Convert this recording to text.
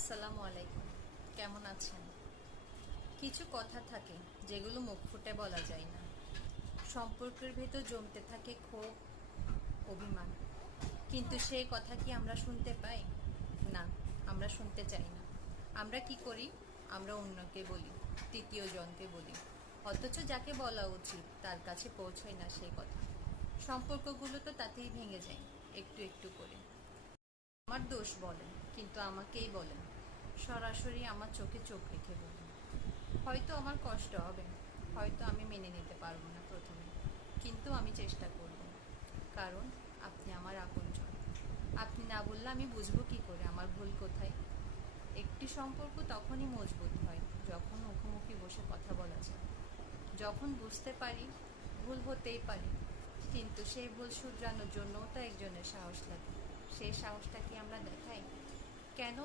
আসসালামু আলাইকুম। কেমন আছেন? কিছু কথা থাকে যেগুলো মুখ ফুটে বলা যায় না। সম্পর্কের ভেতর জমতে থাকে ক্ষোভ, অভিমান, কিন্তু সেই কথা কি আমরা শুনতে পাই? না, আমরা শুনতে চাই না। আমরা কি করি? আমরা অন্যকে বলি, তৃতীয় জনকে বলি, অথচ যাকে বলা উচিত তার কাছে পৌঁছয় না সেই কথা। সম্পর্কগুলো তো তাতেই ভেঙে যায়, একটু একটু করে। আমার দোষ বলেন, কিন্তু আমাকেই বলেন, সরাসরি আমার চোখে চোখ রেখে বলেন। হয়তো আমার কষ্ট হবে, হয়তো আমি মেনে নিতে পারবো না প্রথমে, কিন্তু আমি চেষ্টা করব। কারণ আপনি আমার আপনজন। আপনি না বললে আমি বুঝবো কি করে আমার ভুল কোথায়। একটি সম্পর্ক তখনই মজবুত হয় যখন মুখোমুখি বসে কথা বলা যায়, যখন বুঝতে পারি ভুল হতেই পারে, কিন্তু সেই ভুল শুধরানোর জন্যও তো একজনের সাহস লাগে। সেই সাহসটা কি আমরা দেখাই? কেন